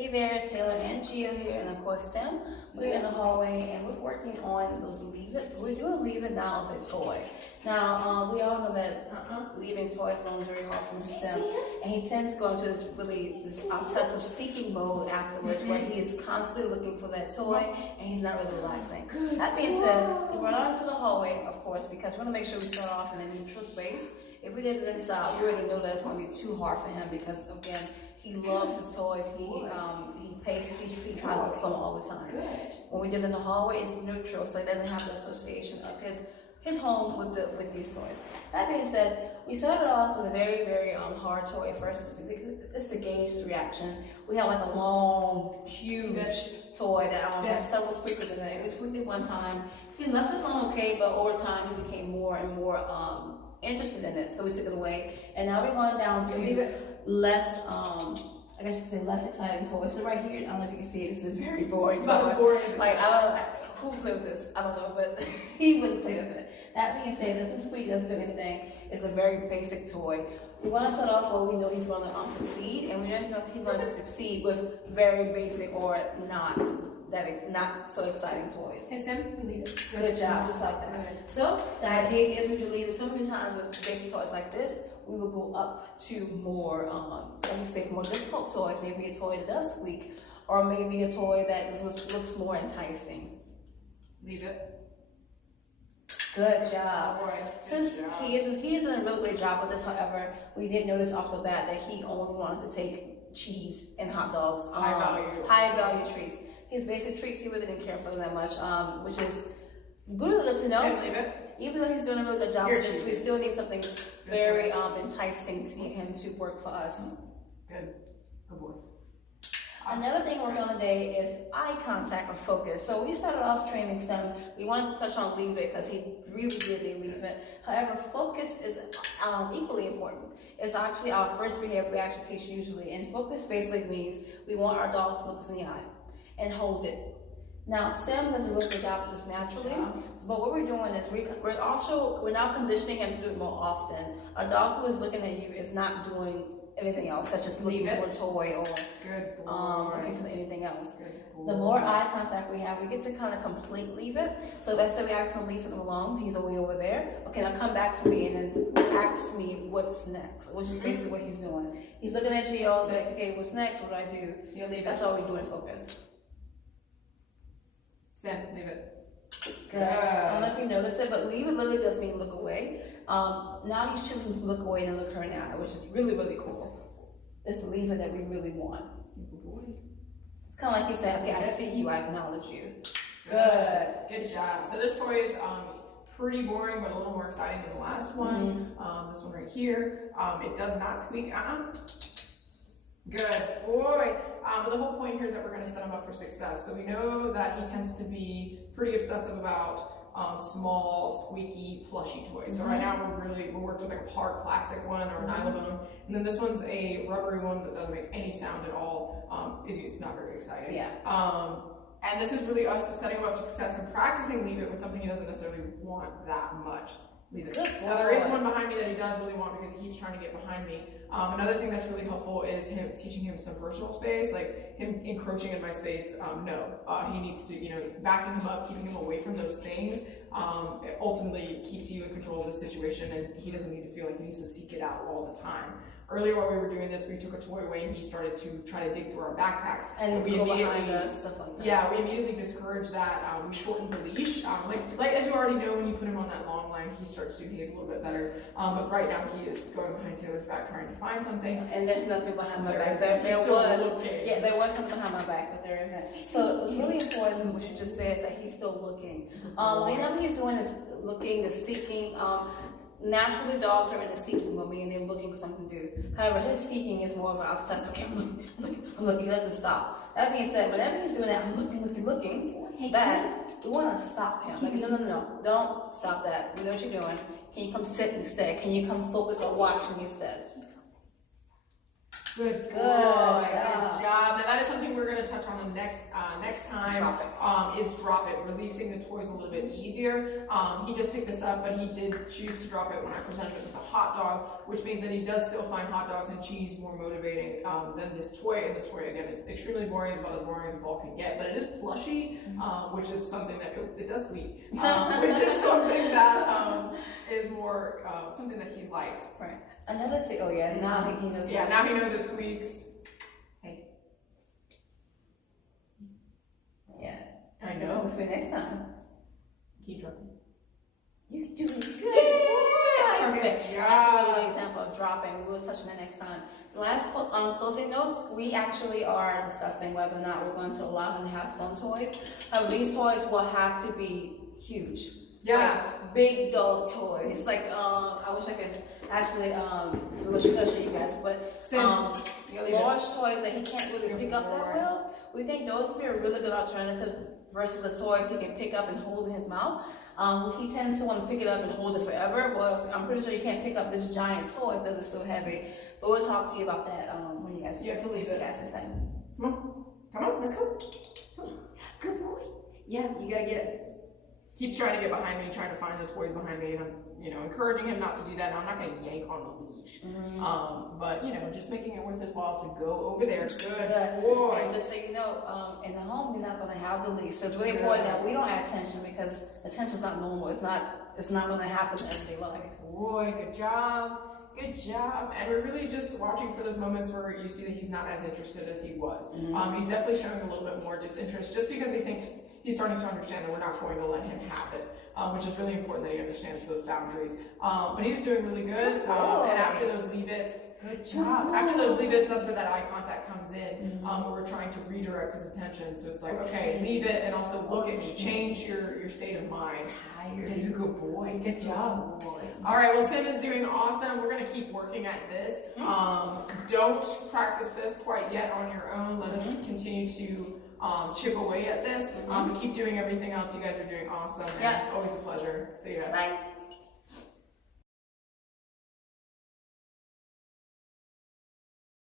Hey there, Taylor and Gia here, and of course Sam. We're in the hallway and we're working on those Leave It. We're doing Leave It Now with a toy. Now, we all know that leaving toys alone is very hard for Sam, and he tends to go into this obsessive seeking mode afterwards, where he is constantly looking for that toy and he's not really relaxing. That being said, we run out into the hallway, of course, because we want to make sure we start off in a neutral space. If we did it inside, we already know that it's going to be too hard for him because, again, he loves his toys. He paces, he tries to look for them all the time. When we did it in the hallway, it's neutral, so he doesn't have the association of his home with these toys. That being said, we started off with a very, very hard toy at first. It's to gauge his reaction. We had like a long, huge toy that had several squeakers in it. We squeaked it one time. He left it alone okay, but over time he became more and more interested in it, so we took it away. And now we're going down to less, I guess you could say less exciting toys. So right here, I don't know if you can see it, this is a very boring toy. Like, who played with this? I don't know, but he wouldn't play with it. That being said, this squeak doesn't do anything. It's a very basic toy. We want to start off where we know he's going to succeed, and we know he's going to succeed with very basic or not so exciting toys. It's simple. Good job, just like that. So the idea is we believe it so many times with basic toys like this, we will go up to more, let me say, more difficult toys. Maybe a toy that does squeak, or maybe a toy that just looks more enticing. Leave it. Good job. Since he is doing a really great job with this, however, we did notice off the bat that he only wanted to take cheese and hot dogs, high value treats. His basic treats, he really didn't care for them that much, which is good to know. Even though he's doing a really good job with this, we still need something very enticing to get him to work for us. Good boy. Another thing we're working on today is eye contact or focus. So we started off training Sam. We wanted to touch on Leave It because he really did leave it. However, focus is equally important. It's actually our first behavior we actually teach usually. And focus basically means we want our dog to look us in the eye and hold it. Now, Sam does a really good job of this naturally, but what we're doing is we're now conditioning him to do it more often. A dog who is looking at you is not doing anything else, such as looking for a toy or looking for anything else. The more eye contact we have, we get to kind of complete Leave It. So let's say we ask him to leave something alone, he's way over there. Okay, now come back to me and then ask me what's next, which is basically what he's doing. He's looking at Gio, like, okay, what's next? What do I do? That's what we do in focus. Sam, leave it. Good. I don't know if you noticed it, but Leave It literally does mean look away. Now he's choosing to look away and look her in the eye, which is really, really cool. It's Leave It that we really want. It's kind of like you said, okay, I see you, I acknowledge you. Good job. So this toy is pretty boring, but a little more exciting than the last one. This one right here. It does not squeak. Good boy. But the whole point here is that we're going to set him up for success. So we know that he tends to be pretty obsessive about small, squeaky, plushy toys. So right now we're working with like a hard plastic one or a nylon, and then this one's a rubbery one that doesn't make any sound at all. It's not very exciting. And this is really us setting him up for success and practicing Leave It with something he doesn't necessarily want that much. Leave it. Now there is one behind me that he does really want because he keeps trying to get behind me. Another thing that's really helpful is teaching him some personal space, like him encroaching in my space. He needs to, backing him up, keeping him away from those things. It ultimately keeps you in control of the situation, and he doesn't need to feel like he needs to seek it out all the time. Earlier while we were doing this, we took a toy away and he started to try to dig through our backpacks. And we behind us, stuff like that. Yeah, we immediately discouraged that. We shortened the leash. Like as you already know, when you put him on that long line, he starts to behave a little bit better. But right now he is going behind Taylor's back trying to find something. And there's nothing behind my back. There was something behind my back, but there isn't. So it was really important what you just said is that he's still looking. What he's doing is looking, is seeking. Naturally, dogs are in a seeking mode, and they're looking for something to do. However, his seeking is more of an obsessive. Okay, I'm looking. He doesn't stop. That being said, whenever he's doing that, I'm looking, that we want to stop him. Like, no, don't stop that. You know what you're doing. Can you come sit instead? Can you come focus on watching instead? Good Good boy. job. Good job. Now that is something we're going to touch on the next time. Drop it. Is drop it, releasing the toys a little bit easier. He just picked this up, but he did choose to drop it when I presented it with a hot dog, which means that he does still find hot dogs and cheese more motivating than this toy. And this toy again is extremely boring. It's about as boring as a ball can get, but it is plushy, which is something that it does squeak, which is something that is more something that he likes. Right. Another thing. Oh yeah. Now he knows. Yeah. Now he knows it squeaks. Hey. Yeah. I So know. this way next time. Keep dropping. You can do it. Good. Yeah, Perfect. good That's a really job. good example of dropping. We will touch on that next time. The last closing notes, we actually are discussing whether or not we're going to allow him to have some toys. These toys will have to be huge. Yeah. Like big dog toys. Like I wish I could actually I'm gonna show you guys, but large toys that he can't really pick up that well. We think those would be a really good alternative versus the toys he can pick up and hold in his mouth. He tends to want to pick it up and hold it forever. Well, I'm pretty sure you can't pick up this giant toy because it's so heavy. But we'll talk to you about that when you guys. You have to leave it. Guys next time. Come on, let's go. Good boy. Yeah, you gotta get it. Keeps trying to get behind me, trying to find the toys behind me, and I'm, encouraging him not to do that. And I'm not gonna yank on the leash, but just making it worth his while to go over there. Good boy. And just so you know, in the home you're not gonna have the leash. So it's really important that we don't add tension because the tension's not normal. It's not gonna happen in everyday life. Boy, good job. Good job. And we're really just watching for those moments where you see that he's not as interested as he was. He's definitely showing a little bit more disinterest just because he thinks he's starting to understand that we're not going to let him have it, which is really important that he understands those boundaries. But he's doing really good. And after those leave-its, good job. After those leave-its, that's where that eye contact comes in, where we're trying to redirect his attention. So it's like, okay, leave it and also look at me. Change your state of mind. Yeah, he's a good boy. Good job. All right, well, Sim is doing awesome. We're going to keep working at this. Don't practice this quite yet on your own. Let us continue to chip away at this. Keep doing everything else. You guys are doing awesome. And it's always a pleasure. See ya. Bye.